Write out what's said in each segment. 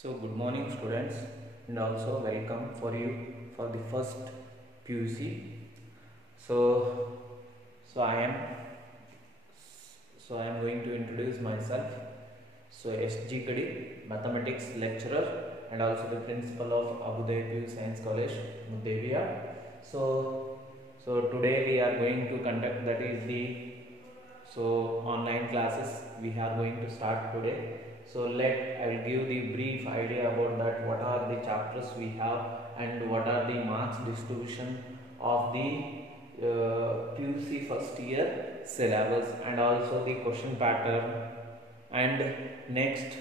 So good morning students, and also welcome for you for the first PUC. So so I am going to introduce myself. So SG Kadi, mathematics lecturer and also the principal of Abudaya PU Science College, Mudeviya. So today we are going to conduct, that is the online classes we are going to start today. So I will give the brief idea about that, what are the chapters we have and what are the marks distribution of the PUC first year syllabus, and also the question pattern, and next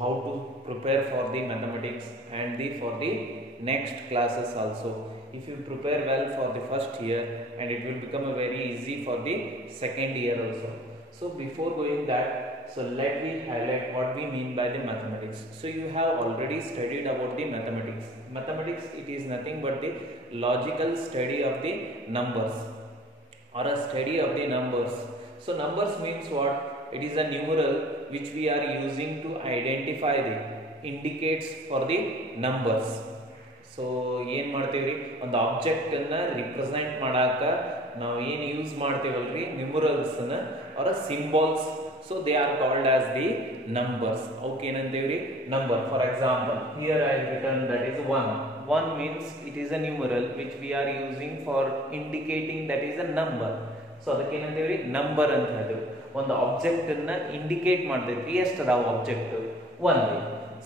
how to prepare for the mathematics and for the next classes also. If you prepare well for the first year, and it will become a very easy for the second year also. So before going that, so let me highlight what we mean by the mathematics. So you have already studied about the mathematics. Mathematics, it is nothing but the logical study of the numbers, or a study of the numbers. So numbers means what? It is a numeral which we are using to identify the indicates for the numbers. So ಏನು ಮಾಡ್ತೀವಿ ರೀ, ಒಂದು ಆಬ್ಜೆಕ್ಟನ್ನು represent ಮಾಡೋಕೆ ನಾವು ಏನು use ಮಾಡ್ತೀವಲ್ರಿ, ನ್ಯೂಮರಲ್ಸನ್ನ ಅವರ symbols. So they are called as the numbers. ಅವಕ್ಕೆ ಏನಂತೀವಿ ರೀ, number. For example here I return that is 1. 1 means it is a numeral which we are using for indicating that is a number. So ಅದಕ್ಕೆ ಏನಂತೀವಿ ರೀ, number ಅಂತ ಹೇಳಿದ್ರು. ಒಂದು ಆಬ್ಜೆಕ್ಟನ್ನು indicate ಮಾಡ್ತೀವಿ, ಎಷ್ಟು ಅದಾವ object, 1.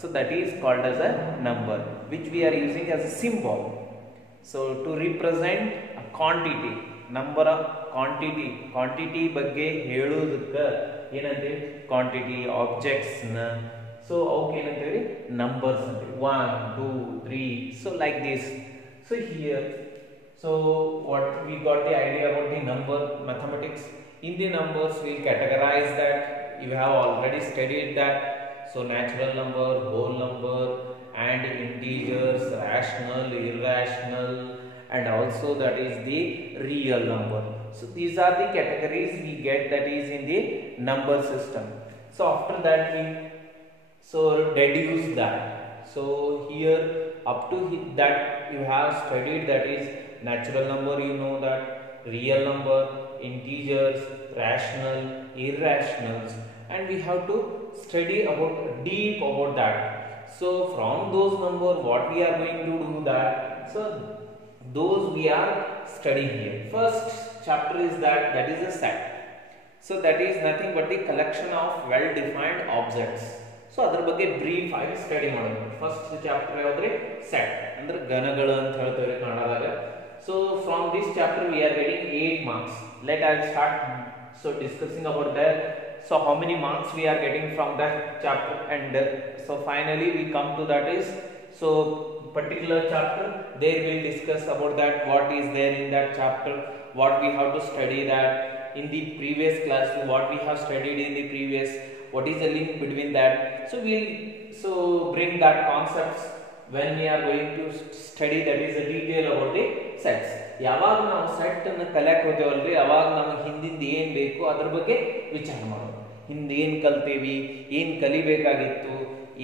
So that is called as a number which we are using as a symbol. So to represent a quantity, number of quantity ಬಗ್ಗೆ ಹೇಳೋದಕ್ಕೆ ಏನಂತೀವಿ, ಕ್ವಾಂಟಿಟಿ ಆಬ್ಜೆಕ್ಟ್ಸ್ ನ. ಸೊ ಅವಕ್ಕೆ ಏನಂತೀವಿ, ನಂಬರ್ಸ್ ಅಂತೀವಿ. 1 2 3, so like this. So here, so what we got the idea about the number mathematics. In the numbers we categorize that, you have already studied that. So natural number, whole number, and integers, rational, irrational, and also that is the real number. So these are the categories we get, that is in the number system. So after that we deduce that. So here up to that you have studied, that is natural number, you know that, real number, integers, rational, irrationals, and we have to study about deep about that. So from those number what we are going to do that, so those we are studying here. First chapter is that is a set. So that is nothing but the collection of well defined objects. So ಅದರ ಬಗ್ಗೆ brief ಆಗಿ study ಮಾಡೋಣ. First chapter ಯಾವ್ದ್ರಿ, set ಅಂದ್ರೆ ಘನಗಳು ಅಂತ ಹೇಳ್ತೇವೆ ಕನ್ನಡದಾಗ. So from this chapter we are getting 8 marks. I'll start discussing about that. So how many marks we are getting from that chapter, and so finally we come to that is, so particular chapter there we'll discuss about that, what is there in that chapter, what we have to study that in the previous class, what we have studied in the previous, what is the link between that. So we'll bring that concepts when we are going to study, that is a detail about the sets. ಯಾವಾಗ ನಾವು set ಅನ್ನು ಕಲಿಯಕ್ಕೆ ಹೋಗ್ತೇವಲ್ರಿ, ಅವಾಗ ನಮಗೆ ಹಿಂದಿಂದ ಏನು ಬೇಕು ಅದ್ರ ಬಗ್ಗೆ ವಿಚಾರ ಮಾಡೋದು. ಹಿಂದೆ ಏನು ಕಲ್ತೀವಿ, ಏನು ಕಲಿಬೇಕಾಗಿತ್ತು,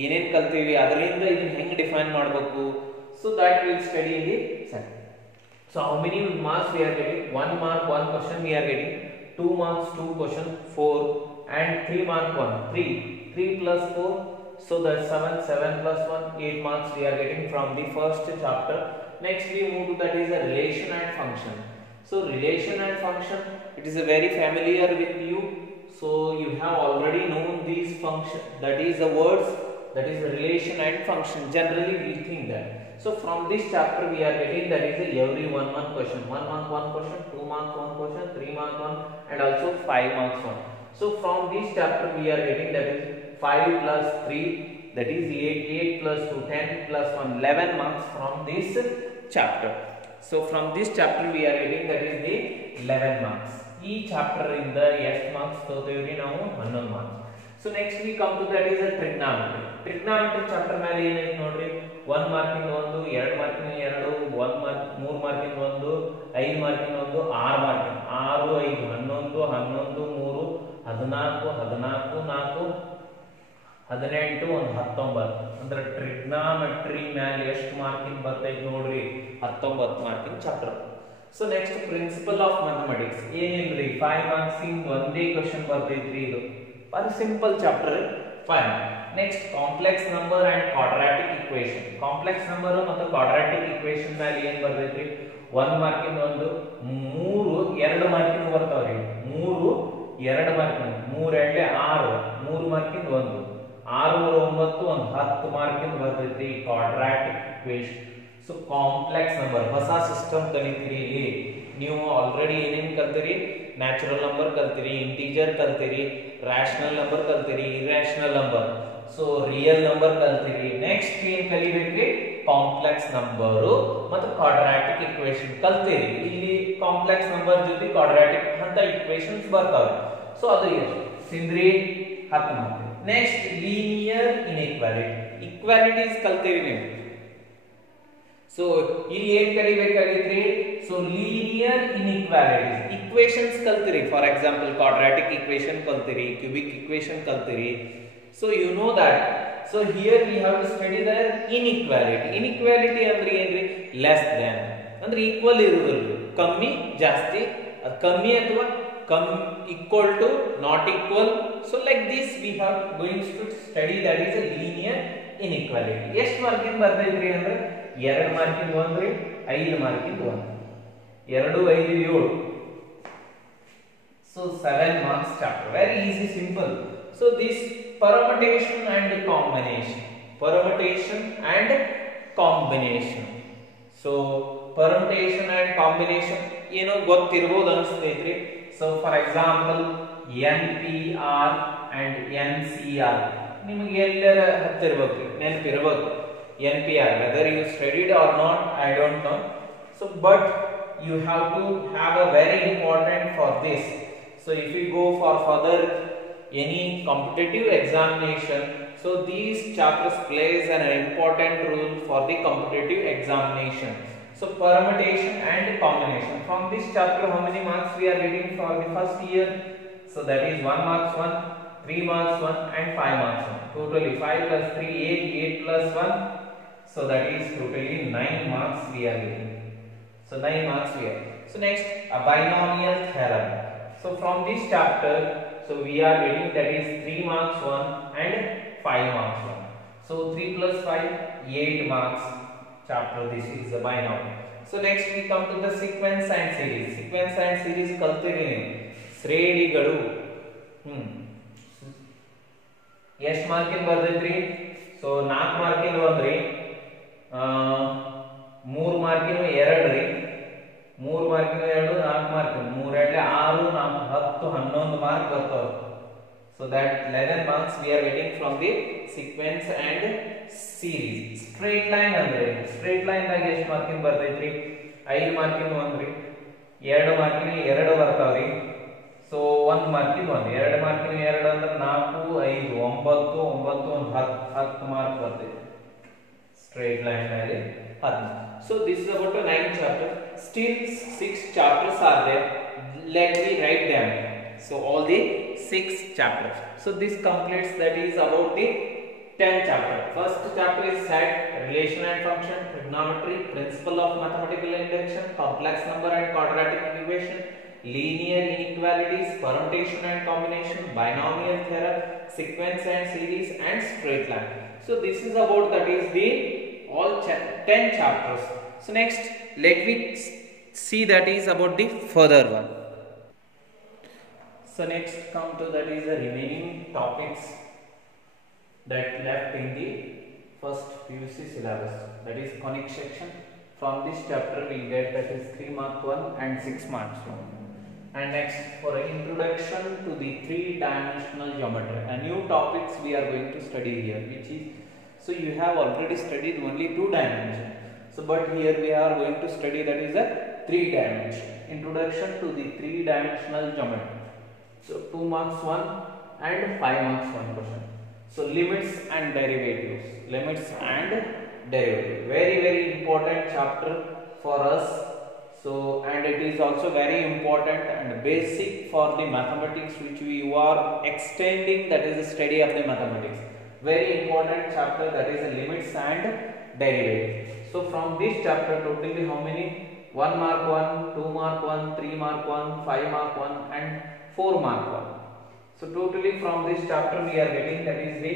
ಏನೇನು ಕಲ್ತೀವಿ, ಅದರಿಂದ ಇದನ್ನ ಹೆಂಗೆ ಡಿಫೈನ್ ಮಾಡಬೇಕು. So that will study in the set. So how many marks we are getting? 1 mark 1 question we are getting, 2 marks 2 question 4, and 3 mark 1 3 3 plus 4, so that's 7 7 plus 1 8 marks we are getting from the first chapter. Next we move to that is a relation and function. So relation and function, it is a very familiar with you. So you have already known these function, that is the words, that is the relation and function. Generally we think that. So from this chapter we are getting, that is every 1 mark question, 1 mark 1 question, 2 mark 1 question, 3 mark 1, and also 5 marks 1. So from this chapter we are getting, that is 5 plus 3, that is 8 8 plus 2 10 plus 1 11 marks from this chapter. So from this chapter we are getting, that is the 11 marks. Each chapter in the ಎಷ್ಟು marks ತಗೋತೀವಿ ನಾವು, 11 marks. So next we come to that is a trigonometry. Trigonometry chapter ಮೇಲೆ ಏನೈತೆ ನೋಡ್ರಿ, 1 marking ಒಂದು, 2 marking 2, 1 mark 3 marking ಒಂದು, 5 marking ಒಂದು, 6 marking 6 5 11 11 3 14 14 4 18 ಒಂದು 19 ಅಂದ್ರೆ ಟ್ರಿಗ್ನಾಮೆಟ್ರಿ ಮೇಲೆ ಎಷ್ಟು ಮಾರ್ಕಿಂಗ್ ಬರ್ತೈತೆ ನೋಡ್ರಿ 19 marking chapter. So next principle of mathematics ಏನಿಲ್ರಿ 5 ಮಾರ್ಕ್ಸ್ ಒಂದೇ ಕ್ವೆಶ್ಚನ್ ಬರ್ತೈತ್ರಿ. ಇದು very simple chapter 5. Next complex number and quadratic equation. Complex number ಮತ್ತು ಕ್ವಾಡ್ರಾಟಿಕ್ ಇಕ್ವೇಷನ್ ಮೇಲೆ ಏನ್ ಬರ್ತೈತ್ರಿ 1 ಮಾರ್ಕಿಂಗ್ ಒಂದು 2 ಮಾರ್ಕಿಂಗ್ ಬರ್ತಾವ್ರಿ. 2 ಮಾರ್ಕಿಂಗ್ 3 6 3 ಮಾರ್ಕಿಂಗ್ ಒಂದು 6 9 ಒಂದು 10 ಮಾರ್ಕಿಂಗ್ ಬರ್ತೈತ್ರಿ quadratic equation. So complex number ಹೊಸ ಸಿಸ್ಟಮ್ ಕಲಿತೀರಿ. ಇಲ್ಲಿ ನೀವು ಆಲ್ರೆಡಿ ಏನೇನು ಕಲ್ತೀರಿ ನ್ಯಾಚುರಲ್ ನಂಬರ್ ಕಲ್ತೀರಿ, ಇಂಟಿಜರ್ ಕಲ್ತೀರಿ, ರ್ಯಾಷನಲ್ ನಂಬರ್ ಕಲ್ತೀರಿ, irrational number, so real number ಕಲ್ತೀರಿ. ನೆಕ್ಸ್ಟ್ ಏನ್ ಕಲಿಬೇಕ್ರಿ ಕಾಂಪ್ಲೆಕ್ಸ್ ನಂಬರ್ ಮತ್ತು ಕ್ವಾಡ್ರಾಟಿಕ್ ಇಕ್ವೇಷನ್ ಕಲ್ತೀರಿ. ಇಲ್ಲಿ ಕಾಂಪ್ಲೆಕ್ಸ್ ನಂಬರ್ ಜೊತೆ ಕ್ವಾಡ್ರಾಟಿಕ್ ಅಂತ ಇಕ್ವೇಷನ್ಸ್ ಬರ್ತಾವೆ. ಸೊ ಅದು ಸಿಂದ್ರಿ 10 mark. Next linear inequality equalities ಕಲ್ತೀರಿ ನೀವು. ಸೊ ಇಲ್ಲಿ ಏನ್ ಕಲಿಬೇಕಾಗಿತ್ರಿ ಸೊ ಲೀನಿಯರ್ ಇನ್ಇಕ್ವಾಲಿಟೀಸ್ ಇಕ್ವೇಷನ್ಸ್ ಕಲ್ತೀರಿ. ಫಾರ್ ಎಕ್ಸಾಂಪಲ್ ಕ್ವಾಡ್ರಾಟಿಕ್ ಇಕ್ವೇಷನ್ ಕಲ್ತೀರಿ, ಕ್ಯೂಬಿಕ್ ಇಕ್ವೇಷನ್ ಕಲ್ತೀರಿ. So you know that. So here we have to study the inequality. Inequality ಅಂದ್ರೆ ಏನ್ರಿ ಲೆಸ್ ದ್ಯಾನ್ ಅಂದ್ರೆ ಈಕ್ವಲ್ ಇರುವುದಿಲ್ಲ, ಕಮ್ಮಿ ಜಾಸ್ತಿ, ಕಮ್ಮಿ ಅಥವಾ equal to not equal. So like this we have going to study that is a linear inequality. ಎಷ್ಟು marking ಬರ್ತೈತ್ರಿ ಅಂದ್ರೆ 2 ಮಾರ್ಕಿಂಗ್ 1 ರೀ, 5 marking 1, 2 5 7. So 7 marks chapter, very easy, simple. So this permutation and combination, permutation and combination. So permutation and combination ಏನೋ ಗೊತ್ತಿರಬಹುದು ಅನಿಸ್ತೈತ್ರಿ. So for example NPR and NCR ನಿಮಗೆ ಎಲ್ಲರ ಹತ್ತಿರಬೇಕು, ನೆನಪಿರಬೇಕು. NPR whether you studied or not I don't know. So but you have to have a very important for this. So if you go for further any competitive examination, so these chapters plays an important role for the competitive examination. So permutation and combination. From this chapter how many marks we are getting for the first year? So that is 1 marks 1, 3 marks 1 and 5 marks 1. Totally 5 plus 3 8, 8 plus 1. So that is totally 9 marks we are getting. So 9 marks we are. So next a binomial theorem. So from this chapter so we are getting that is 3 marks 1 and 5 marks 1. So 3 plus 5 8 marks chapter. This is the binomial. So next we come to the sequence and series. Sequence and series ಕಲ್ತಿರಿ ಶ್ರೇಣಿಗಳು. ಎಷ್ಟು marking ಬರ್ತೈತ್ರಿ so 4 marking 1 ರೀ, 3 marking 2 ರೀ, 3 marking 2, 4 marking 3 2 6 4 10 11 mark ಬರ್ತಾವೆ. So that 11 marks we are getting from the sequence and series. Straight line ಅಂದ್ರೆ straight line ದಾಗ ಎಷ್ಟು marking ಬರ್ತೈತ್ರಿ 5 marking 1 ರೀ, 2 ಮಾರ್ಕಿಂಗ್ 2 ಬರ್ತಾವ್ರಿ. ಸೊ 1 ಮಾರ್ಕಿಂಗ್ 1, 2 ಮಾರ್ಕಿಂಗ್ 2 ಅಂದ್ರೆ 4 5 9 9 ಒಂದು 10 ಮಾರ್ಕ್ ಬರ್ತೈತಿ straight line ಮೇಲೆ 10. So this is about 9 chapter. Still 6 chapters are there. Let me write them. So all the 6 chapters. So this completes that is about the 10 chapter. First chapter is set, relation and function, trigonometry, principle of mathematical induction, complex number and quadratic equation, linear inequalities, permutation and combination, binomial theorem, sequence and series, and straight line. So this is about that is the all 10 chapters. So next let me see that is about the further one. So next come to that is the remaining topics that left in the first PUC syllabus, that is conic section. From this chapter we get that is 3 mark 1 and 6 marks 1. And next for introduction to the 3-dimensional geometry, a new topics we are going to study here, which is so you have already studied only 2 dimension. So but here we are going to study that is a 3 dimension, introduction to the 3-dimensional geometry. So 2 marks 1 and 5 marks 1 question. So limits and derivatives, limits and derivatives, very important chapter for us. So and it is also very important and basic for the mathematics which we are extending, that is the study of the mathematics. very important chapter, that is limits and derivatives. So from this chapter totally how many? 1 mark 1, 2 mark 1, 3 mark 1, 5 mark 1 and 4 mark 1. So totally from this chapter we are getting, that is the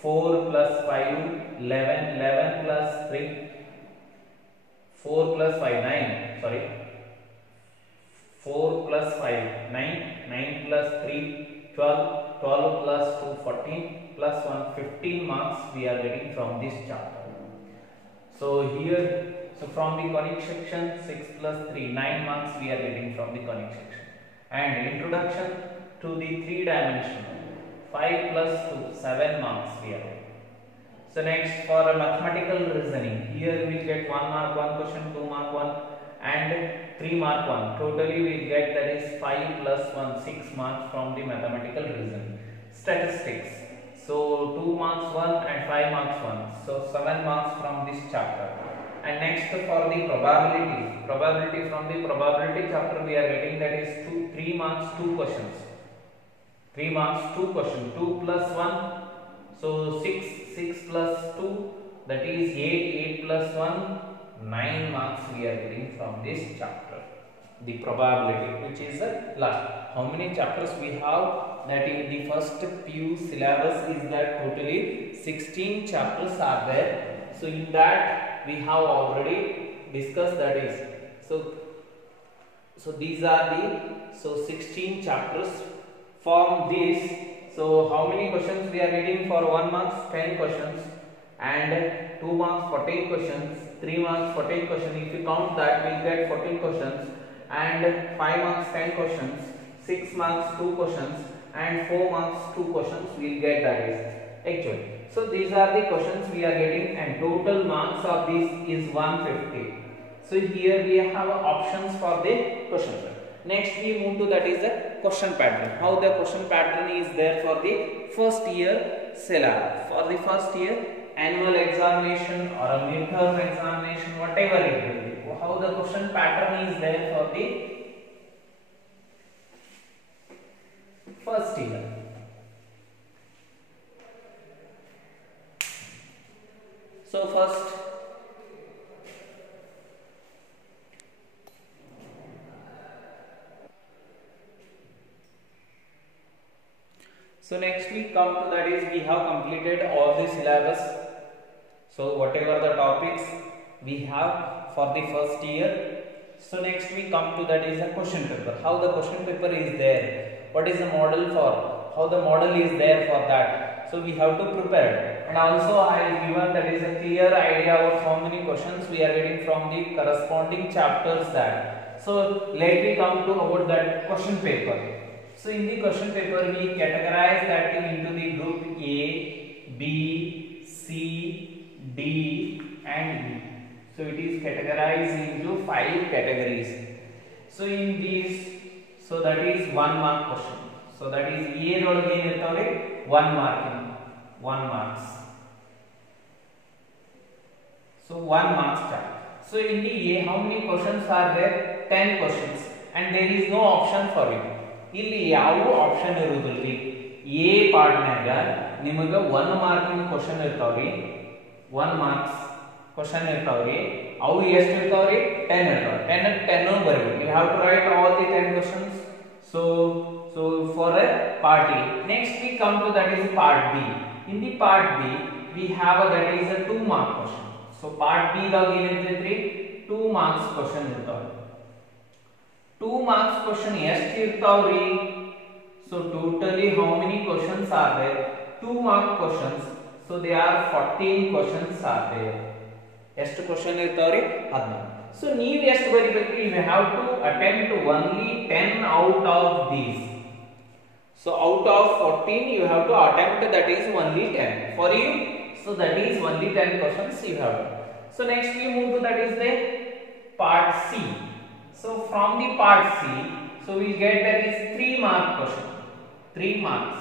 4 plus 5 11, 11 plus 3 4 plus 5 9, sorry, 4 plus 5 9, 9 plus 3 12, 12 plus 2 14 plus 1 15 marks we are getting from this chapter. So here, so from the conic section 6 plus 3 9 marks we are getting from the conic section, and introduction to the 3 dimension 5 plus 2 7 marks we are getting. So next, for a mathematical reasoning, here we get 1 mark 1 question, 2 mark 1 and 3 mark 1. Totally we get, that is 5 plus 1 6 marks from the mathematical reasoning. Statistics, so 2 marks 1 and 5 marks 1, so 7 marks from this chapter. And next, for the probability from the probability chapter we are getting, that is 3 marks 2 questions. 3 marks 2 questions, 2 plus 1, so 6 plus 2, that is 8 plus 1, 9 marks we are getting from this chapter, the probability, which is the last. How many chapters we have? That in the first PU syllabus is that totally 16 chapters are there. So in that we have already discussed, that is, so these are the 16 chapters. From this, so how many questions we are getting? For 1 marks 10 questions, and 2 marks 14 questions, 3 marks 14 questions. If you count that, we get 14 questions, and 5 marks 10 questions, 6 marks 2 questions, and 4 marks 2 questions we will get, that is actually. So these are the questions we are getting, and total marks of this is 150. So here we have options for the question. Next we move to, that is the question pattern. How the question pattern is there for the first year syllabus. For the first year annual examination or a midterm examination, whatever it will be, how the question pattern is there for the first year. So first, so next we come to, that is we have completed all the syllabus. So whatever the topics we have for the first year. So next we come to, that is a question paper. How the question paper is there, what is the model for, how the model is there for that. So we have to prepare, and also I will given, that is a clear idea about how many questions we are getting from the corresponding chapters that. So let me come to about that question paper. So in the question paper we categorize that into the group A, B, C, D and E. So it is categorized into 5 categories. So in these, so that is 1 mark question. So that is A dodage ಏನು ಇರ್ತಾವ್ರಿ 1 marks. So 1 marks chart. So in the A, how many questions are there? 10 questions, and there is no option for it. ಇಲ್ಲಿ ಯಾವ option ಇರುವುದಿಲ್ಲ. A ಪಾರ್ಟ್ನಾಗ ನಿಮಗೆ 1 ಮಾರ್ಕಿನ question ಇರ್ತಾವ್ರಿ, 1 marks question ಇರ್ತಾವ್ರಿ. ಅವು ಎಷ್ಟು ಇರ್ತಾವ್ರಿ? 10 ಇರ್ತಾವ. 10 ಬರೀಬೇಕು. You have to write all the 10 questions. So for a part A. Next we come to, that is part B. In the part B we have that is a 2 mark question. So part B ದಾಗ ಏನು ಇರ್ತೈತ್ರಿ? 2 marks question ಇರ್ತಾವ. 2 marks question ಎಷ್ಟು ಇರ್ತಾವ್ರಿ? So totally how many questions are there? 2 mark questions. So they are 14 questions are there. ಎಷ್ಟು question ಇರ್ತಾವ್ರಿ? 14. So ನೀವು ಎಷ್ಟು ಬರಿಬೇಕು? You have to attempt only 10 out of these. So out of 14 you have to attempt, that is only 10 for you. So that is only 10 questions you have to. So next we move to, that is the part C. So from the part C, so we get that is 3 mark question. 3 marks.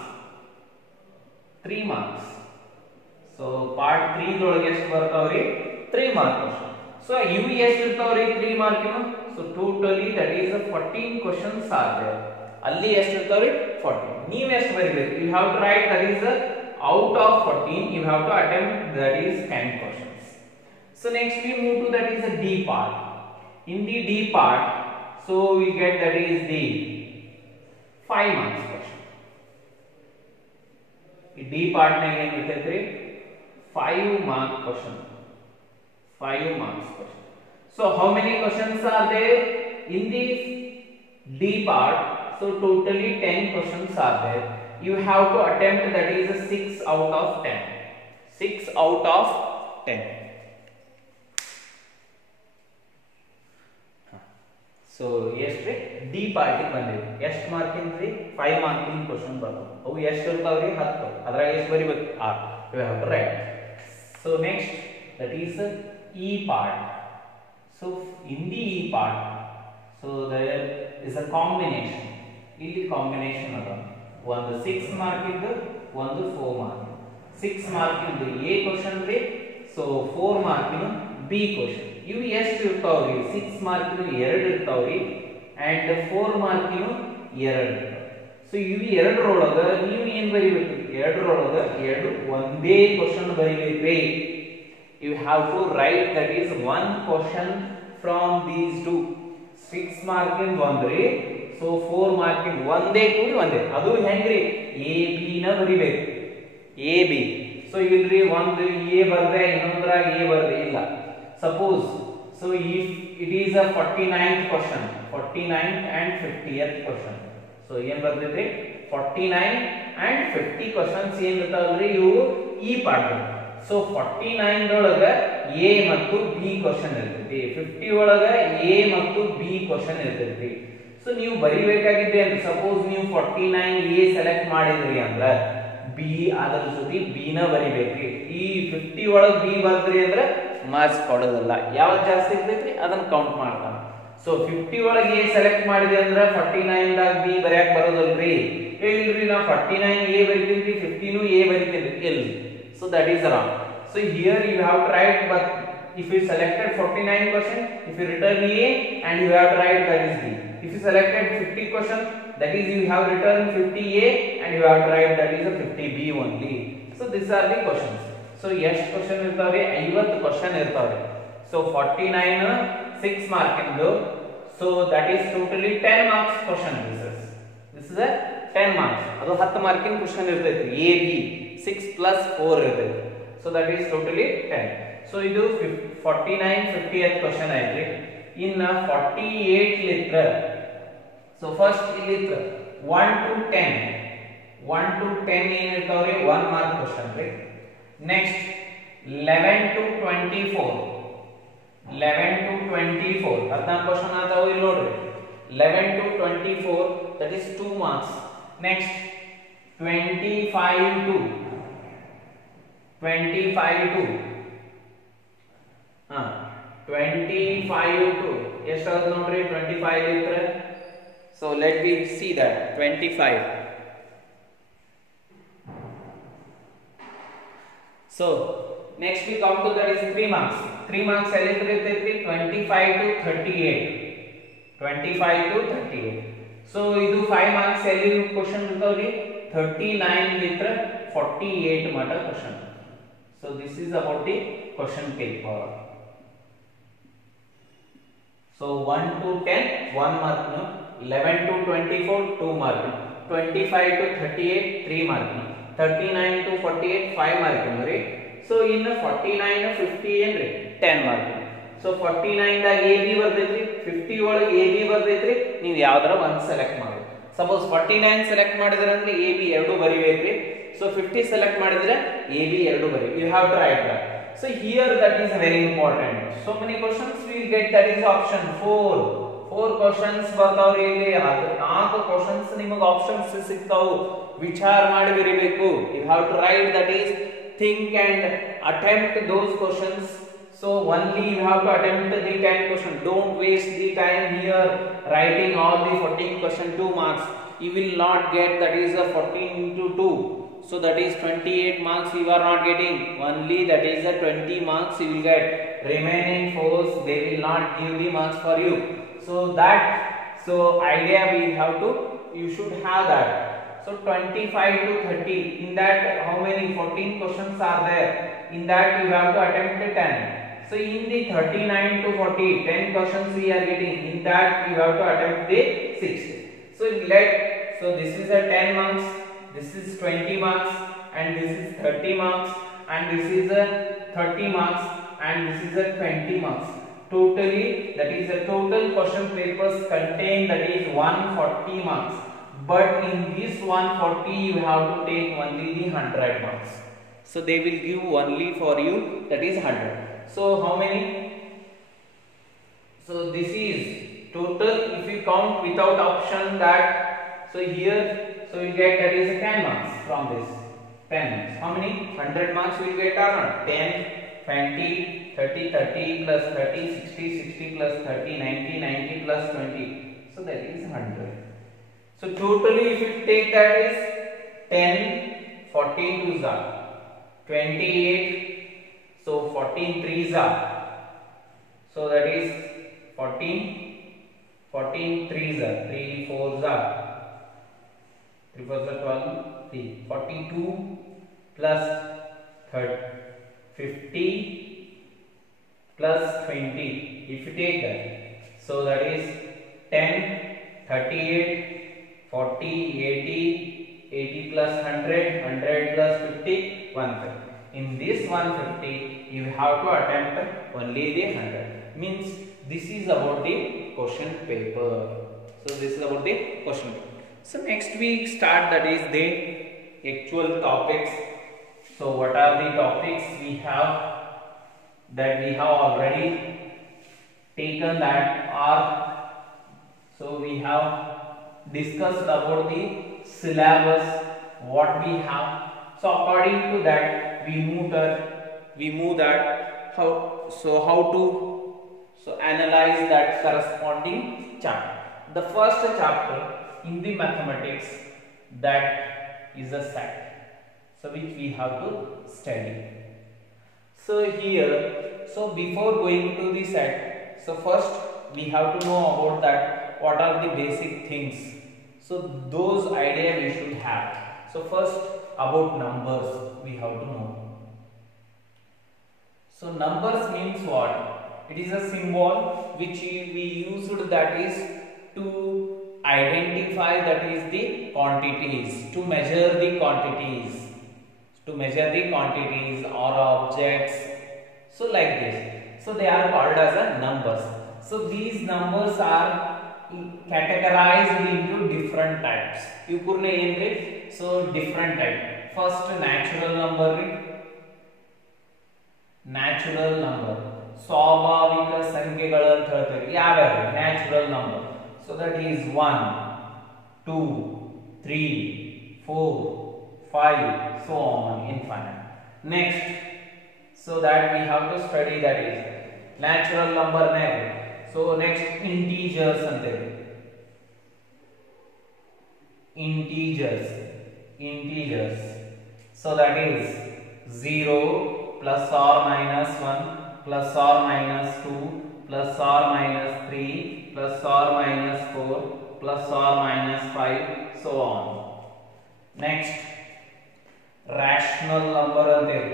So part 3 ದೊಳಗೆ ಎಷ್ಟು ಬರ್ತಾವ್ರಿ? 3 mark question. So you ಎಷ್ಟು ಇರ್ತಾವ್ರಿ 3 ಮಾರ್ಕಿನ? So totally that is 14 questions are there. ಅಲ್ಲಿ ಎಷ್ಟು ಇರ್ತಾವ್ರಿ? 14. ನೀವು ಎಷ್ಟು ಬರಿಬೇಕು? You have to write, that is out of 14 you have to attempt that is 10 questions. So next we move to that is the D part. In the D part, so we get that is the 5 marks question. In D part nage ಏನು ಇರ್ತೈತ್ರಿ 5 mark question. 5 marks question. So how many questions are there in this D part? So totally 10 questions are there. You have to attempt that is a 6 out of 10. 6 out of 10. So yesterday D part ಗೆ ಬಂದಿದೆ. ಎಷ್ಟು marking ರೀ 5 marking question ಬರ್ತವೆ. ಅವು ಎಷ್ಟು ಇರ್ತಾವ್ರಿ 10. ಅದರಾಗ ಎಷ್ಟು ಬರಿಬೇಕು 6. You have to write. So next that is E part. So in the E part, so there is a combination. ಇಲ್ಲಿ ಕಾಂಬಿನೇಷನ್ ಅದ. ಒಂದು 6 ಮಾರ್ಕ್ ಇದ್ದು ಒಂದು 4 ಮಾರ್ಕ್. 6 ಮಾರ್ಕ್ ಇದ್ದು A ಕ್ವೆಶ್ಚನ್ ರೀ. ಸೊ 4 ಮಾರ್ಕ್ ಇನ್ನು B ಕ್ವೆಶ್ಚನ್. ಇವು ಎಷ್ಟು ಇರ್ತಾವ್ರಿ 6 ಮಾರ್ಕ್ ಇನ್ನು 2 ಇರ್ತಾವ್ರಿ ಅಂಡ್ 4 ಮಾರ್ಕ್ ಇನ್ನು 2 ಇರ್ತಾವ. ಸೊ ಇವು ಎರಡರೊಳಗ ನೀವು ಏನು ಬರಿಬೇಕು, ಎರಡರೊಳಗ ಎರಡು ಒಂದೇ question ಬರಿಬೇಕ್ರಿ. You have to write that is one question from these two. 6 mark in ಒಂದ್ರಿ, so 4 mark in ಒಂದೇ ಕೂಡಿ ಒಂದೇ. ಅದು ಹೆಂಗ್ರಿ A B ನ ಬರಿಬೇಕು. A B. So ಇಲ್ರಿ ಒಂದು A ಬರ್ದೆ ಇನ್ನೊಂದ್ರಾಗ A ಬರ್ದೆ ಇಲ್ಲ. Suppose so if it is a 49th question, 49th and 50th question. So ಏನ್ ಬರ್ತೈತ್ರಿ 49 and 50 questions ಏನ್ ಇರ್ತಾವಲ್ರಿ ಇವು ಈ ಪಾರ್ಟ್. ಸೊ 49 ದೊಳಗ A ಮತ್ತು B ಕ್ವೆಶ್ಚನ್ ಇರ್ತೈತಿ, 50 ಒಳಗ A ಮತ್ತು B ಕ್ವೆಶ್ಚನ್ ಇರ್ತೈತಿ. ಸೊ ನೀವು ಬರಿಬೇಕಾಗಿದ್ದೆ ಅಂತ ಸಪೋಸ್ ನೀವು 49 A ಸೆಲೆಕ್ಟ್ ಮಾಡಿದ್ರಿ ಅಂದ್ರ B ಅದರ ಜೊತೆ B ನ ಬರಿಬೇಕ್ರಿ. ಈ 50 ಒಳಗ B ಬರ್ದ್ರಿ ಅಂದ್ರ ಮಾರ್ಕ್ಸ್ ಕೊಡೋದಿಲ್ಲ. ಯಾವ್ದು ಜಾಸ್ತಿ ಇರ್ತೈತಿ ಅದನ್ನ ಕೌಂಟ್ ಮಾಡ್ತಾನ. ಸೊ 50 ಒಳಗ A ಸೆಲೆಕ್ಟ್ ಮಾಡಿದೆ ಅಂದ್ರ 49 ದಾಗ B ಬರೆಯಕ್ ಬರೋದಿಲ್ರಿ. ಇಲ್ರಿ ನಾ 49 A ಬರಿತೀನಿ 50 ನು A ಬರಿತೀನಿ ಇಲ್ಲ. So that is wrong. So here you have to write, but if you selected 49 question, if you return A and you have to write that is B. If you selected 50 question, that is you have returned 50A and you have to write that is a 50B only. So these are the questions. So ಎಷ್ಟು question ಇರ್ತಾವ್ರಿ 50 question ಇರ್ತಾವ್ರಿ. So 49 6 mark into, so that is totally 10 marks question. This is a 10 marks. ಅದು 10 ಮಾರ್ಕಿನ question ಇರ್ತೈತಿ. A B 6 plus 4 ಇರ್ತೈತಿ. So that is totally 10. So ಇದು 49 50th question ಆಯ್ತ್ರಿ. ಇನ್ನ 48 ಲಿತ್ರ. So first ಇಲ್ಲಿತ್ರ 1 to 10 ಏನ್ ಇರ್ತಾವ್ರಿ 1 ಮಾರ್ಕ್ question ರೀ. Next 11 to 24 14 question ಆತಾವು ಇಲ್ಲಿ ನೋಡ್ರಿ. 11 to 24 that is 2 marks. Next 25 to ಎಷ್ಟಾಗುತ್ತೆ ನೋಡ್ರಿ 25 ಇದ್ರೆ. So let me see that 25. So next we come to that is 3 marks. 3 marks ಎಲ್ಲಿ ಇರ್ತೈತಿ 25 to 38. So ಇದು 5 marks ಎಲ್ಲಿ ಕ್ವೆಶ್ಚನ್ ಇರ್ತಾವ್ರಿ 39 ಲಿತ್ರ 48 ಮಟ question. So this is about the question paper. So 1 to 10 1 mark, 11 to 24 2 mark, 25 to 38 3 mark, 39 to 48 5 mark ರೀ. So in 49 50 ಏನ್ರಿ 10 mark. So 49 ದಾಗ AB ಬರ್ತೈತ್ರಿ, 50 ಒಳಗೆ AB ಬರ್ತೈತ್ರಿ. ನೀವು ಯಾವ್ದಾರ ಒಂದು ಸೆಲೆಕ್ಟ್ ಮಾಡಿ. ಸಪೋಸ್ 49 ಸೆಲೆಕ್ಟ್ ಮಾಡಿದ್ರೆ ಅಂದ್ರೆ AB ಎರಡು ಬರಿಬೇಕ್ರಿ. So 50 select ಮಾಡಿದ್ರೆ AB ಎರಡು ಬರಿ. You have to write that. So here that is very important. So many questions we will get, that is option 4. 4 questions ಬರ್ತಾವ್ರಿ ಇಲ್ಲಿ. 4 questions ನಿಮಗೆ options ಸಿಗ್ತಾವು. ವಿಚಾರ ಮಾಡಿ ಬರಿಬೇಕು. You have to write that is think and attempt those questions. So only you have to attempt the 10 question. Don't waste the time here writing all the 14 question 2 marks. You will not get, that is a 14 into 2. So that is 28 marks you are not getting. Only that is the 20 marks you will get. Remaining 4 they will not give the marks for you. So that idea we have to, you should have that. So 25 to 30, in that how many 14 questions are there? In that you have to attempt 10. So in the 39 to 40, 10 questions we are getting. In that you have to attempt the 6. So this is a 10 marks, this is 20 marks, and this is 30 marks, and this is a 30 marks, and this is a 20 marks. Totally, that is the total question papers contain, that is 140 marks. But in this 140 you have to take only the 100 marks. So they will give only for you, that is 100. So how many? So this is total, if you count without option that, so here, so you get that is 10 marks from this. 10 marks. How many? 100 marks will get around 10, 20, 30, 30 plus 30, 60, 60 plus 30, 90, 90 plus 20. So that is 100. So totally if you take that is 10, 14 twos are 28, so 14 threes are, so that is 14, 14 threes are, 3 fours are, 3 fours are 12, 3, 42 plus 30, 50 plus 20, if you take that, so that is 10, 38, 40, 80, 80 plus 100, 100 plus 50, 150. In this 150, you have to attempt only the 100. Means this is about the question paper. So this is about the question paper. So next week start, that is the actual topics. So what are the topics we have? That we have already taken that are, so we have discussed about the syllabus, what we have. So according to that we move that how to analyze that corresponding chapter. The first chapter in the mathematics, that is a set, so which we have to study. So here, so before going to the set, so first we have to know about that what are the basic things. So those idea we should have. So first about numbers we have to know. So numbers means what? It is a symbol which we used, that is to identify, that is the quantities, to measure the quantities, or objects. So like this. So they are called as a numbers. So these numbers are categorized into different types. So different type. First natural number. ಸ್ವಾಭಾವಿಕ ಸಂಖ್ಯೆಗಳು ಅಂತ ಹೇಳ್ತೇವೆ. ಯಾವ್ಯಾವ? Natural number. So that is 1, 2, 3, 4, 5, so on, infinite. Next, so that we have to study, that is natural number name. So next integers ಅಂತೇವೆ. Integers. So that is 0 plus or minus 1 plus or minus 2 plus or minus 3 plus or minus 4 plus or minus 5, so on. Next rational number ಅಂತೇವೆ.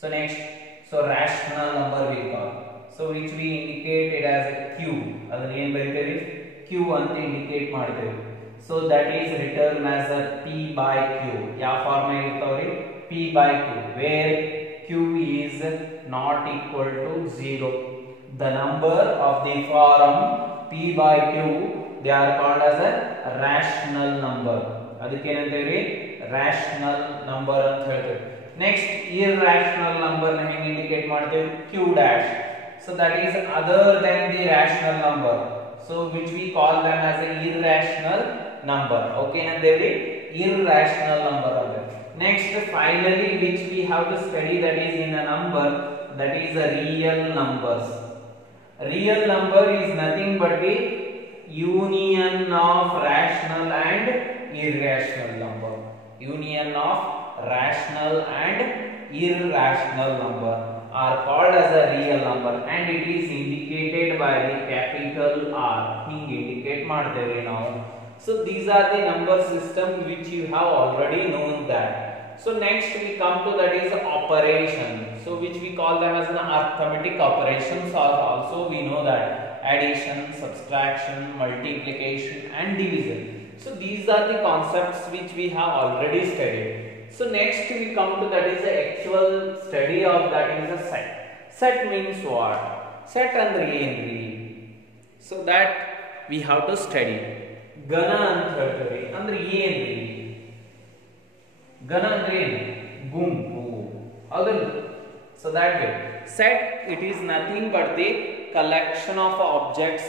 So next, so rational number we call. So which we indicate it as a Q. ಅದನ್ನ ಏನು ಬರೀತೇವೆ? Q ಅಂತ indicate ಮಾಡ್ತೇವೆ. So that is written as a P by Q. ಯಾವ form ಇರ್ತಾವ್ರಿ? P by Q, where Q is not equal to 0. The number of the form P by Q, they are called as a rational number. ಅದಕ್ಕೆ ಏನಂತೇವೆ? rational number ಅಂತ ಹೇಳ್ತೇವೆ. Next, irrational number na henge indicate ಮಾಡ್ತೇವೆ? Q dash. So that is other than the rational number. So which we call them as a irrational number. Okay ಅಂತೇವೆ? Irrational number ಅಂದ್ರೆ. Next, finally, which we have to study, that is in a number, that is a real numbers. Real number is nothing but the union of rational and irrational number. Union of rational and irrational number are called as a real number and it is indicated by the capital R. Hinge indicate ಮಾಡ್ತೇವೆ ನಾವು. So these are the number system which you have already known that. So next we come to that is operation. So which we call them as an arithmetic operations, or also we know that addition, subtraction, multiplication and division. So these are the concepts which we have already studied. So next we come to that is the actual study of that is a set. Set means what? Set andre ಏನ್ರಿ? So that we have to study. ಗಣ ಅಂತ ಹೇಳ್ತೀವಿ ಅಂದ್ರೆ ಏನ್ರಿ? ಗಣ ಅಂದ್ರೆ ಏನು? ಗುಂಪು. ಹೌದಲ್ಲ? So that way set it is nothing but the collection of objects.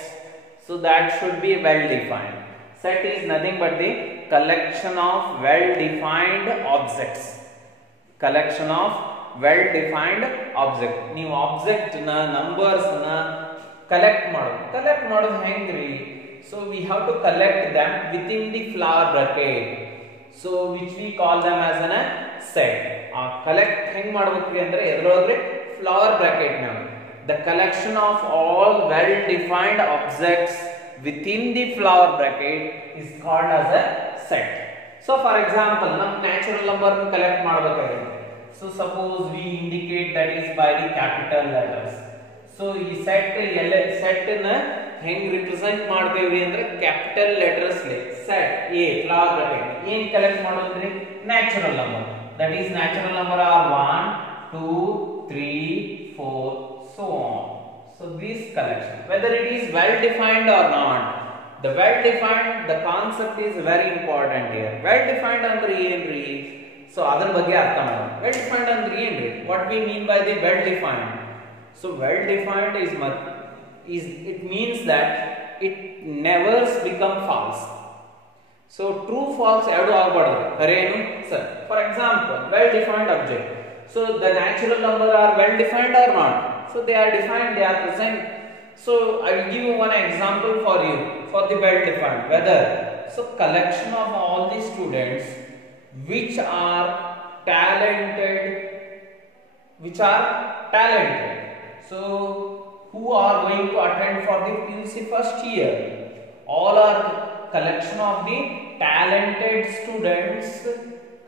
So that should be well defined. Set is nothing but the collection of well defined objects. Collection of well defined object. ನೀವು object ನ numbers ನ collect ಮಾಡೋದು ಹೆಂಗ್ರಿ? So we have to collect them within the flower bracket. So which we call them as a set. Collect ಹೆಂಗ್ ಮಾಡಬೇಕ್ರಿ ಅಂದ್ರೆ ಎದರೊಳಗೆ flower bracket ನ the collection of all well defined objects within the flower bracket is called as a set. So for example nam natural number nu collect ಮಾಡಬೇಕಾಗಿದೆ. So suppose we indicate that is by the capital letters. So ಈ set ನ ಹೆಂಗ್ represent ಮಾಡ್ತೇವೆ ಅಂದ್ರೆ capital letters Le set a flower bracket ಏನ್ collect ಮಾಡೋದ್ರಿ natural number. That is natural number are 1 2 3 4 so on. So this collection whether it is well defined or not, the well defined the concept is very important here. Well defined andre ಏನ್ರಿ? So ಅದರ ಬಗ್ಗೆ ಅರ್ಥ ಮಾಡೋಣ. Well defined andre ಏನ್ರಿ? What we mean by the well defined? So well defined is it means that it never become false. So true false ಎರಡು ಆಗಬಾರದು. ಕರೆಯೇನು sir? For example well defined object. So the natural number are well defined or not? So they are defined, they are present. So I will give you one example for you for the well defined. Whether so collection of all the students which are talented. So who are going to attend for the PUC first year? All are collection of the talented students.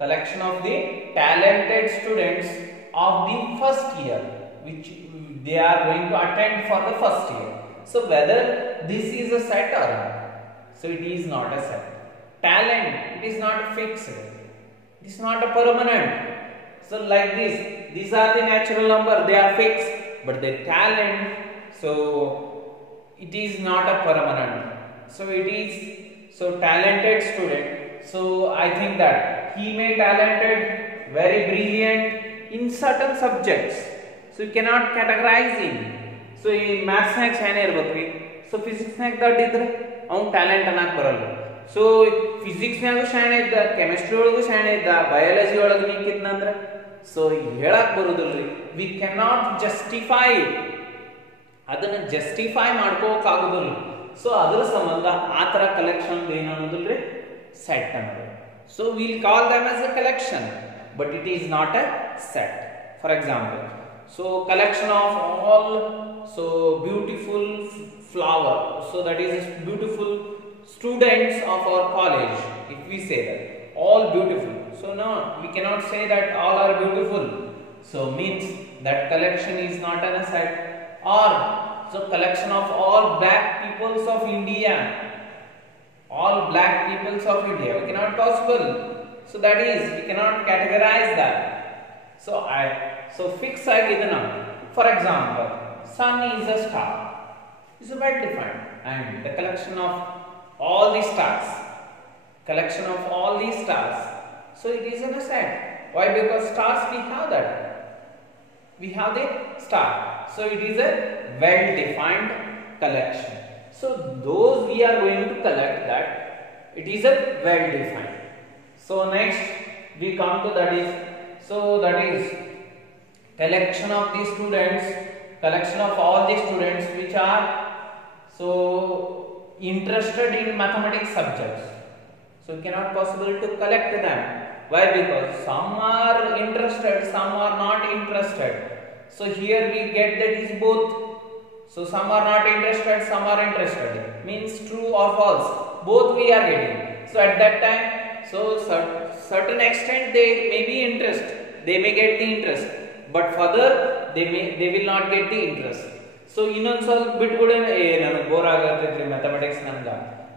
Collection of the talented students of the first year which they are going to attend for the first year. So whether this is a set or not? So it is not a set. Talent, it is not fixed. It is not a permanent. So like this, these are the natural number, they are fixed. But the talent, so it is not a permanent. So it is so talented student. So I think that he may talented, very brilliant in certain subjects. So you cannot categorize him. So in maths nag shine irbekri. So physics nag dad idre avun talent anak baralla. So physics nag shine idda, chemistry olagu shine idda, biology olagu ninkidna andre so ಹೇಳಕ್ ಬರುವುದಿಲ್ರಿ. We cannot justify ಅದನ್ನ justify ಮಾಡ್ಕೋಕ್ ಆಗುದಿಲ್ಲ. So ಅದರ ಸಂಬಂಧ ಆತರ collection ಏನು ಅನ್ನೋದಿಲ್ರಿ set ಅನ್ನೋದು. So we'll call them as a collection but it is not a set. For example so collection of all so beautiful flower, so that is beautiful students of our college. If we say that all beautiful, so no, we cannot say that all are beautiful. So means that collection is not an set. Or so collection of all black peoples of India, all black peoples of India, we cannot possible. So that is we cannot categorize that. So fix agide now. For example sun is a star, is well defined, and the collection of all the stars, collection of all these stars, so it is in a set. Why? Because stars we have that, we have the star, so it is a well defined collection. So those we are going to collect that it is a well defined. So next we come to that is collection of the students, collection of all the students which are so interested in mathematics subjects. So it cannot possible to collect them. Why? Because some are interested, some are not interested. So here we get that is both. So some are not interested, some are interested, means true or false, both we are getting. So at that time, so certain extent they may be interest, they may get the interest, but further they will not get the interest. So ಇನ್ನೊಂದು ಸ್ವಲ್ಪ ಬಿಟ್ಬಿಡು, ನನಗೆ bore ಆಗತೈತ್ರಿ mathematics ನನ್ಗ.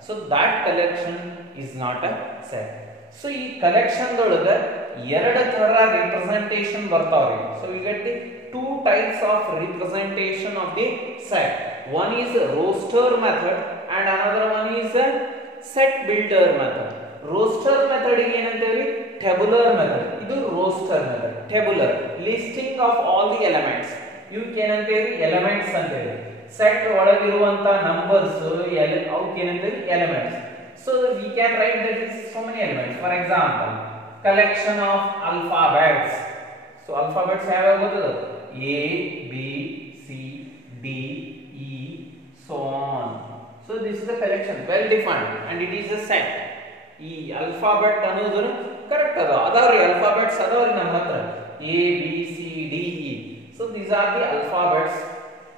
So that collection is not a set. So ಈ collection ದೊಳಗ ಎರಡು ತರ ರಿಪ್ರೆಸೆಂಟೇಷನ್ ಬರ್ತಾವ್ರಿ. So we get the two types of representation of the set. One is roster method and another one is a set builder method. Roster method ಗೆ ಏನಂತೇವಿ? tabular method. ಇದು roster method. tabular, listing of all the elements. ಇವಕ್ಕೆ ಏನಂತೇವಿ? elements ಅಂತೇವಿ. set ಒಳಗಿರುವಂತ numbers ಅವಕ್ಕೆ ಏನಂತೇವಿ? elements. So we can write that is so many elements. For example, collection of alphabets. So alphabets ಯಾವ್ಯಾವ ಗೊತ್ತದ? A, B, C, D, E, so on. So this is the collection, well defined, and it is a set. E alphabet ಅನ್ನೋದು correct ಅದ, ಅದಾವ್ರಿ alphabets ಅದಾವ್ರಿ ನಮ್ಮ ಹತ್ರ, A, B, C, D, E. So these are the alphabets.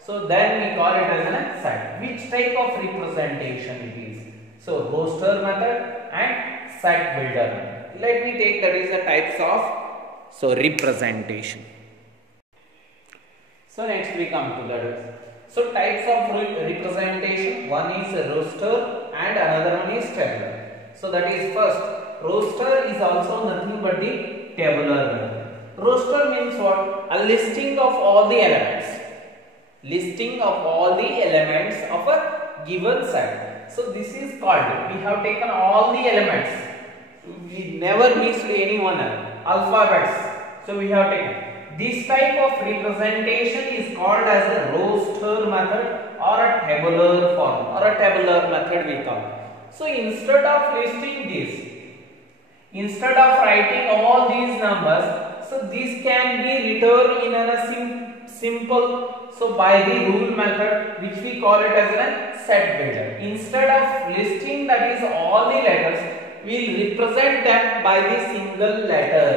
So then we call it as a set. Which type of representation it is? So roster method and set builder method. Let me take that is the types of representation. So next we come to that. So types of representation, one is roster and another one is tabular. So that is first, roster is also nothing but the tabular method. Roster means what? A listing of all the elements. Listing of all the elements of a given set. So this is called, we have taken all the elements. We never missed any one. Alphabets. So we have taken. This type of representation is called as a roster method or a tabular form or a tabular method we call. So instead of listing this, instead of writing all these numbers, so this can be written in a simple, so by the rule method which we call it as a set builder. Instead of listing that is all the letters, we will represent them by the single letter,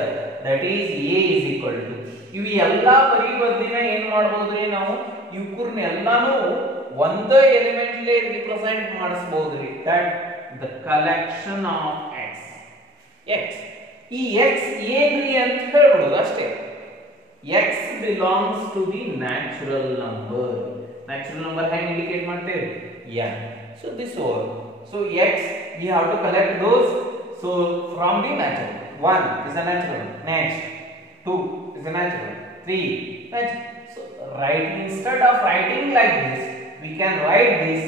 that is A is equal to. ಇವು ಎಲ್ಲ ಬರೀ ಬದಲಿನ ಏನ್ ಮಾಡಬಹುದ್ರಿ, ನಾವು ಇವಕ್ಕೂರ್ನೆಲ್ಲಾನು ಒಂದೇ element ಲೇ represent ಮಾಡಿಸಬಹುದ್ರಿ. That the collection of X. X ಈ ಎಕ್ಸ್ ಏನ್ರಿ ಅಂತ ಹೇಳ್ಬಿಡೋದು ಅಷ್ಟೇ. X belongs to the natural number. Natural number ಹೆಂಗ್ ಇಂಡಿಕೇಟ್ ಮಾಡ್ತೇವೆ? n. So this all. So x we have to collect those. So from the natural, 1 is a natural, next 2 is a natural, 3 natural. So instead of writing like this, we can write this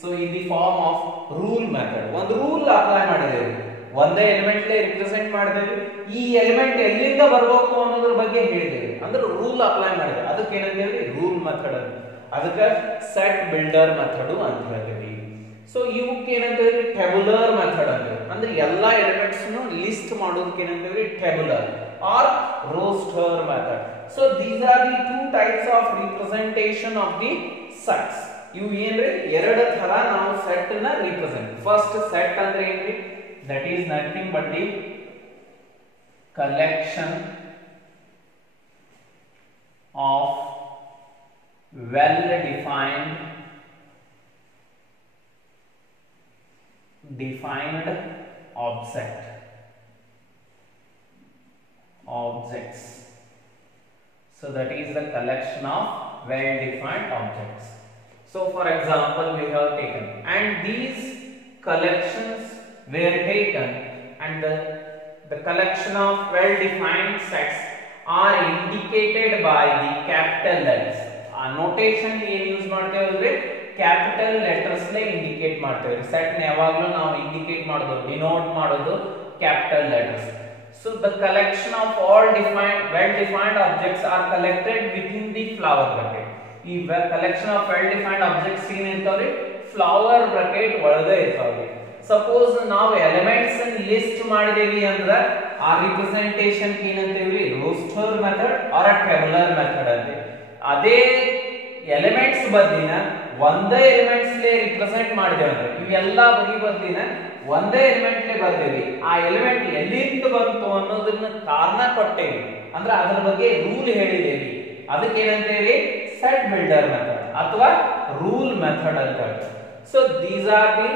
so in the form of rule method. One rule apply ಮಾಡಿದೇವೆ, ಒಂದೇ element ಲೇ represent ಮಾಡಿದೇವೆ, ಈ element ಎಲ್ಲಿಂದ ಬರಬೇಕು ಅನ್ನೋದ್ರ ಬಗ್ಗೆ ಹೇಳಿದೇವೆ, ಅಂದ್ರೆ rule apply ಮಾಡಿದೇವೆ. ಅದಕ್ಕೆ ಏನಂತೇಳಿ? ರೂಲ್ ಮೆಥಡ್ ಅಂತ. ಅದಕ್ಕೆ ಸೆಟ್ ಬಿಲ್ಡರ್ ಮೆಥಡ್ ಅಂತ ಹೇಳ್ತೀವಿ. ಸೊ ಇವಕ್ಕೆ ಏನಂತೇಳಿ? ಟ್ಯಾಬುಲರ್ ಮೆಥಡ್ ಅಂತ. ಅಂದ್ರೆ ಎಲ್ಲಾ ಎಲಿಮೆಂಟ್ಸ್ ಲಿಸ್ಟ್ ಮಾಡೋದಕ್ಕೆ ಏನಂತೇಳಿ? ಟ್ಯಾಬುಲರ್ or roster method. So these are the two types of representation of the sets. ಇವು ಏನ್ರಿ? ಎರಡು ತರ ನಾವು ಸೆಟ್ ನ ರಿಪ್ರೆಸೆಂಟ್. ಫಸ್ಟ್ ಸೆಟ್ ಅಂದ್ರೆ ಏನ್ರಿ? that is nothing but the collection of well defined objects. So that is the collection of well defined objects. So for example we have taken, and these collections were taken, and the collection of well defined sets are indicated by the capital letters. notation ಏನು use ಮಾಡ್ತೇವೆ ಅಂದ್ರೆ capital letters ನೇ indicate ಮಾಡ್ತೇವೆ. Set ನ ಯಾವಾಗಲೂ ನಾವು indicate ಮಾಡೋದು, denote ಮಾಡೋದು capital letters. So the collection of all well defined objects are collected within the flower bracket. ಈ collection of well defined objects ಏನ್ ಇರ್ತಾವ್ರಿ? flower bracket ಒಳಗೆ ಇರ್ತಾವ್ರಿ. ಸಪೋಸ್ ನಾವು ಎಲಿಮೆಂಟ್ಸ್ ಲಿಸ್ಟ್ ಮಾಡಿದೇವಿ ಅಂದ್ರೆ ಆ ರಿಪ್ರೆಸೆಂಟೇಷನ್ ಏನಂತೇವಿ? ರೋಸ್ಟರ್ ಮೆಥಡ್ ಆರ್ ಅ ಟ್ಯಾಬುಲರ್ method ಅಂತ. ಅದೇ ಎಲಿಮೆಂಟ್ಸ್ ಬದಲಿನ ಒಂದೇ ಎಲಿಮೆಂಟ್ಸ್ ಲೇ ರಿಪ್ರೆಸೆಂಟ್ ಮಾಡಿದೇವೆ ಅಂದ್ರೆ ಇವೆಲ್ಲ ಬರೀ ಬದಲಿನ ಒಂದೇ ಎಲಿಮೆಂಟ್ ಬರ್ದೇವಿ, ಆ ಎಲಿಮೆಂಟ್ ಎಲ್ಲಿಂದ ಬಂತು ಅನ್ನೋದನ್ನ ಕಾರಣ ಕೊಟ್ಟೇವಿ, ಅಂದ್ರೆ ಅದರ ಬಗ್ಗೆ ರೂಲ್ ಹೇಳಿದೇವಿ. ಅದಕ್ಕೆ ಏನಂತೇವಿ? ಸೆಟ್ ಬಿಲ್ಡರ್ ಮೆಥಡ್ ಅಥವಾ ರೂಲ್ ಮೆಥಡ್ ಅಂತ ಹೇಳ್ತಾರೆ. So these are the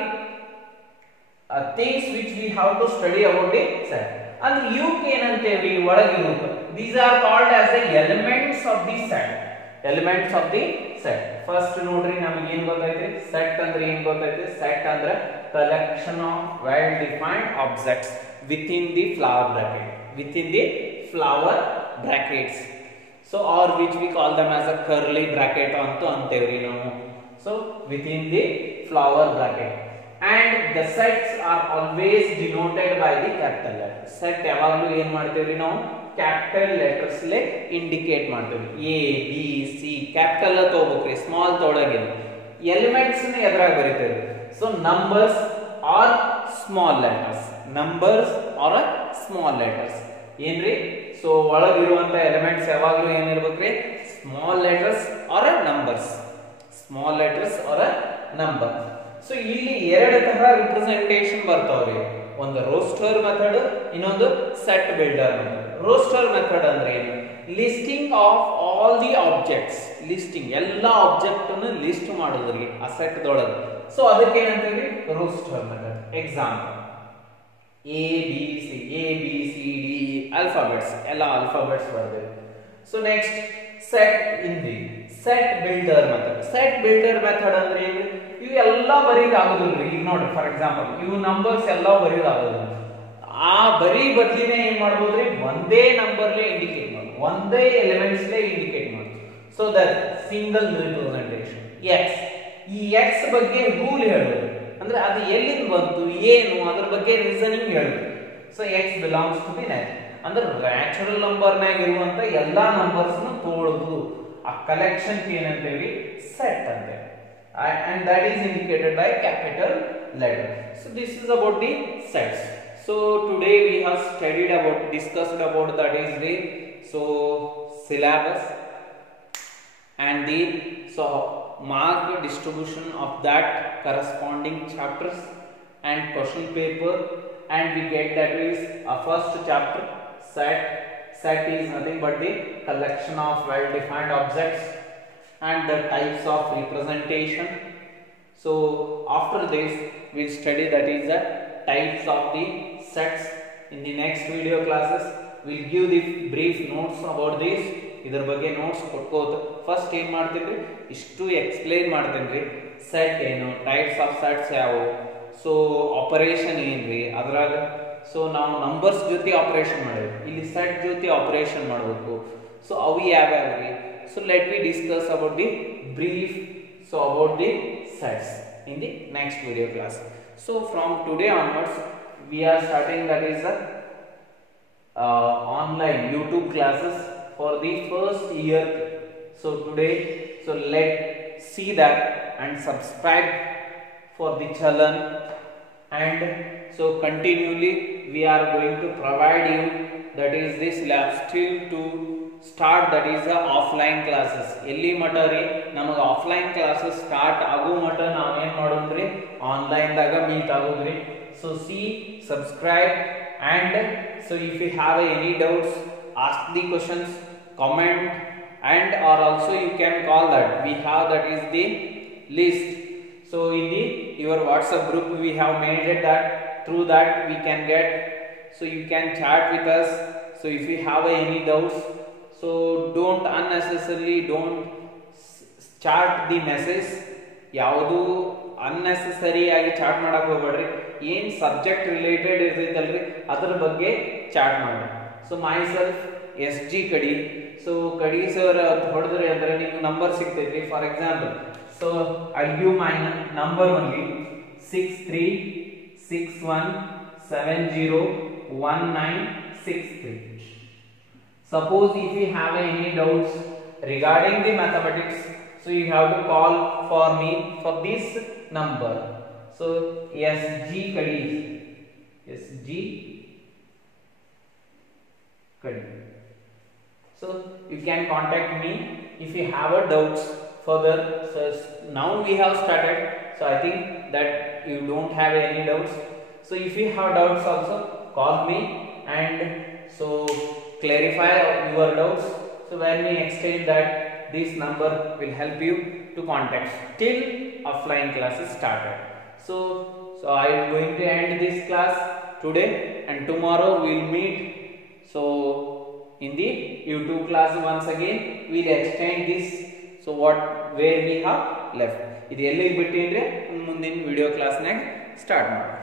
things which we have to study about the set. ಅಂದ್ರೆ ಇವಕ್ಕೆ ಏನಂತೇವಿ? ಒಳಗಿರುವ. These are called as the elements of the set. Elements of the set. First ನೋಡ್ರಿ, ನಮಗೆ ಏನ್ ಗೊತ್ತೈತಿ? ಸೆಟ್ ಅಂದ್ರೆ ಏನ್ ಗೊತ್ತೈತಿ? ಸೆಟ್ ಅಂದ್ರೆ collection of well defined objects within the flower bracket. Within the flower brackets. So or which we call them as a curly bracket antu antevri ನಾವು. So within the flower bracket, and the sets are always denoted by the capital letter. Set ಯಾವಾಗಲೂ ಏನು ಮಾಡ್ತೇವ್ರಿ ನಾವು? Capital letters ಲೇ indicate ಮಾಡ್ತೇವೆ. A B C capital ತಗೋಬೇಕ್ರಿ, small ತೊಳಗಿಲ್ಲ. Elements ನ ಎದುರಾಗಿ ಬರೀತೇವೆ. So numbers are small letters. Numbers are small letters ಏನ್ರಿ? ಸೊ ಒಳಗಿರುವಂತ ಎಲಿಮೆಂಟ್ಸ್ ಯಾವಾಗಲೂ ಏನಿರ್ಬೇಕ್ರಿ? Small letters are numbers. Small letters are number. So ಇಲ್ಲಿ ಎರಡು ತರ ರಿಪ್ರೆಸೆಂಟೇಷನ್ ಬರ್ತಾವ್ರಿ. ಒಂದು ರೋಸ್ಟರ್ ಮೆಥಡ್, ಇನ್ನೊಂದು set builder method. Roster method ಅಂದ್ರೆ ಏನು? Listing of all the objects. Listing ಎಲ್ಲಾ ಆಬ್ಜೆಕ್ಟ್ ಅನ್ನು ಲಿಸ್ಟ್ ಮಾಡೋದ್ರಿ ಆ ಸೆಟ್ ದೊಳಗೆ. ಸೊ ಅದಕ್ಕೆ ಏನಂತೀವಿ? Roster method. Example A B C D alphabets, ಎಲ್ಲ alphabets ಬರ್ದೇವೆ. So next set in the set builder method. Set builder method ಅಂದ್ರೆ ಏನು? ಇವು ಎಲ್ಲ ಬರೀದಾಗೋದಿಲ್ರಿ. ಈಗ ನೋಡ್ರಿ, ಫಾರ್ ಎಕ್ಸಾಂಪಲ್ ಇವು ನಂಬರ್ಸ್ ಎಲ್ಲ ಬರೀದಾಗೋದಿಲ್ಲ. ಆ ಬರೀ ಬದಲಿನೇ ಏನ್ ಮಾಡ್ಬೋದ್ರಿ? ಒಂದೇ ನಂಬರ್ಲೇ ಇಂಡಿಕೇಟ್ ಮಾಡಿ, ಒಂದೇ ಎಲಿಮೆಂಟ್ಸ್ ಲೇ ಇಂಡಿಕೇಟ್ ಮಾಡಿ. So that single representation. X, ಈ ಎಕ್ಸ್ ಬಗ್ಗೆ ರೂಲ್ ಹೇಳೋದು, ಅಂದ್ರೆ ಅದು ಎಲ್ಲಿಂದ ಬಂತು, ಏನು, ಅದರ ಬಗ್ಗೆ ರೀಸನಿಂಗ್ ಹೇಳುದು. So X belongs to the net ಅಂದ್ರೆ ನ್ಯಾಚುರಲ್ ನಂಬರ್ನಾಗ ಇರುವಂತ ಎಲ್ಲಾ ನಂಬರ್ಸ್ ನ ತೋಳುದು. ಆ ಕಲೆಕ್ಷನ್ ಏನಂತೇವಿ? ಸೆಟ್ ಅಂತ. And that is indicated by capital letter. So this is about the sets. So today we have discussed about that is the syllabus and the mark distribution of that corresponding chapters and question paper, and we get that is a first chapter set. Set is nothing but the collection of well defined objects and the types of representation. So after this we'll study that is the types of the sets. In the next video classes we'll give the brief notes about this. ಇದರ ಬಗ್ಗೆ notes ಕೊಟ್ಕೋತ first ಏನ್ ಮಾಡ್ತೀನಿ? ಇಷ್ಟು explain ಮಾಡ್ತೀನಿ. Set ಏನು, types of sets ಯಾವುವು, so operation ಏನ್ರಿ ಅದ್ರಾಗ. ಸೊ ನಾವು ನಂಬರ್ಸ್ ಜೊತೆ ಆಪರೇಷನ್ ಮಾಡಬೇಕು, ಇಲ್ಲಿ ಸೆಟ್ ಜೊತೆ ಆಪರೇಷನ್ ಮಾಡಬೇಕು. ಸೊ ಅವು ಯಾವ್ಯಾವ್ರಿ? So let we discuss about the brief about the sets in the next video class. So from today onwards we are starting that is the online YouTube classes for the first year. So today, so let's see that and subscribe for the channel, and so continually we are going to provide you that is this lab still to start that is the offline classes. ಎಲ್ಲಿ ಮಟ ರೀ ನಮಗೆ offline classes start ಆಗೋ ಮಟ ನಾವೇನ್ ಮಾಡೋದ್ರಿ online ದಾಗ meet ಆಗೋದ್ರಿ. So see subscribe, and so if you have any doubts ask the questions, comment, and or also you can call that. We have that is the list. So in the your WhatsApp group we have made it that through that we can get, so you can chat with us. So if you have any doubts, so don't unnecessarily don't chat the message. ಯಾವುದು unnecessary ಆಗಿ chat ಮಾಡಕ್ ಹೋಗ್ಬೇಡ್ರಿ. ಏನ್ subject related ಇರ್ತೈತಲ್ರಿ ಅದ್ರ ಬಗ್ಗೆ chat ಮಾಡಿ. So my self SG ಕಡಿ. So ಕಡಿ ಸರ್ ಹೊಡೆದ್ರಿ ಅಂದ್ರೆ ನಿಮ್ಗೆ ನಂಬರ್ ಸಿಗ್ತೈತಿ. For example, so I give my number only 6361701963. Suppose if you have any doubts regarding the mathematics, so you have to call for me for this number. So SG kadi, SG kadi. So you can contact me if you have a doubts further. So now we have started, so I think that you don't have any doubts. So if you have doubts also call me and so clarify your doubts. So when we explain that, this number will help you to contact till offline classes started. So I am going to end this class today, and tomorrow we will meet. So in the YouTube class once again we will extend this. So where we have left, ಇದು ಎಲ್ಲಿಗೆ ಬಿಟ್ಟಿದ್ರೆ ಮುಂದಿನ video ಕ್ಲಾಸ್ನಾಗ start ಮಾಡೋಣ.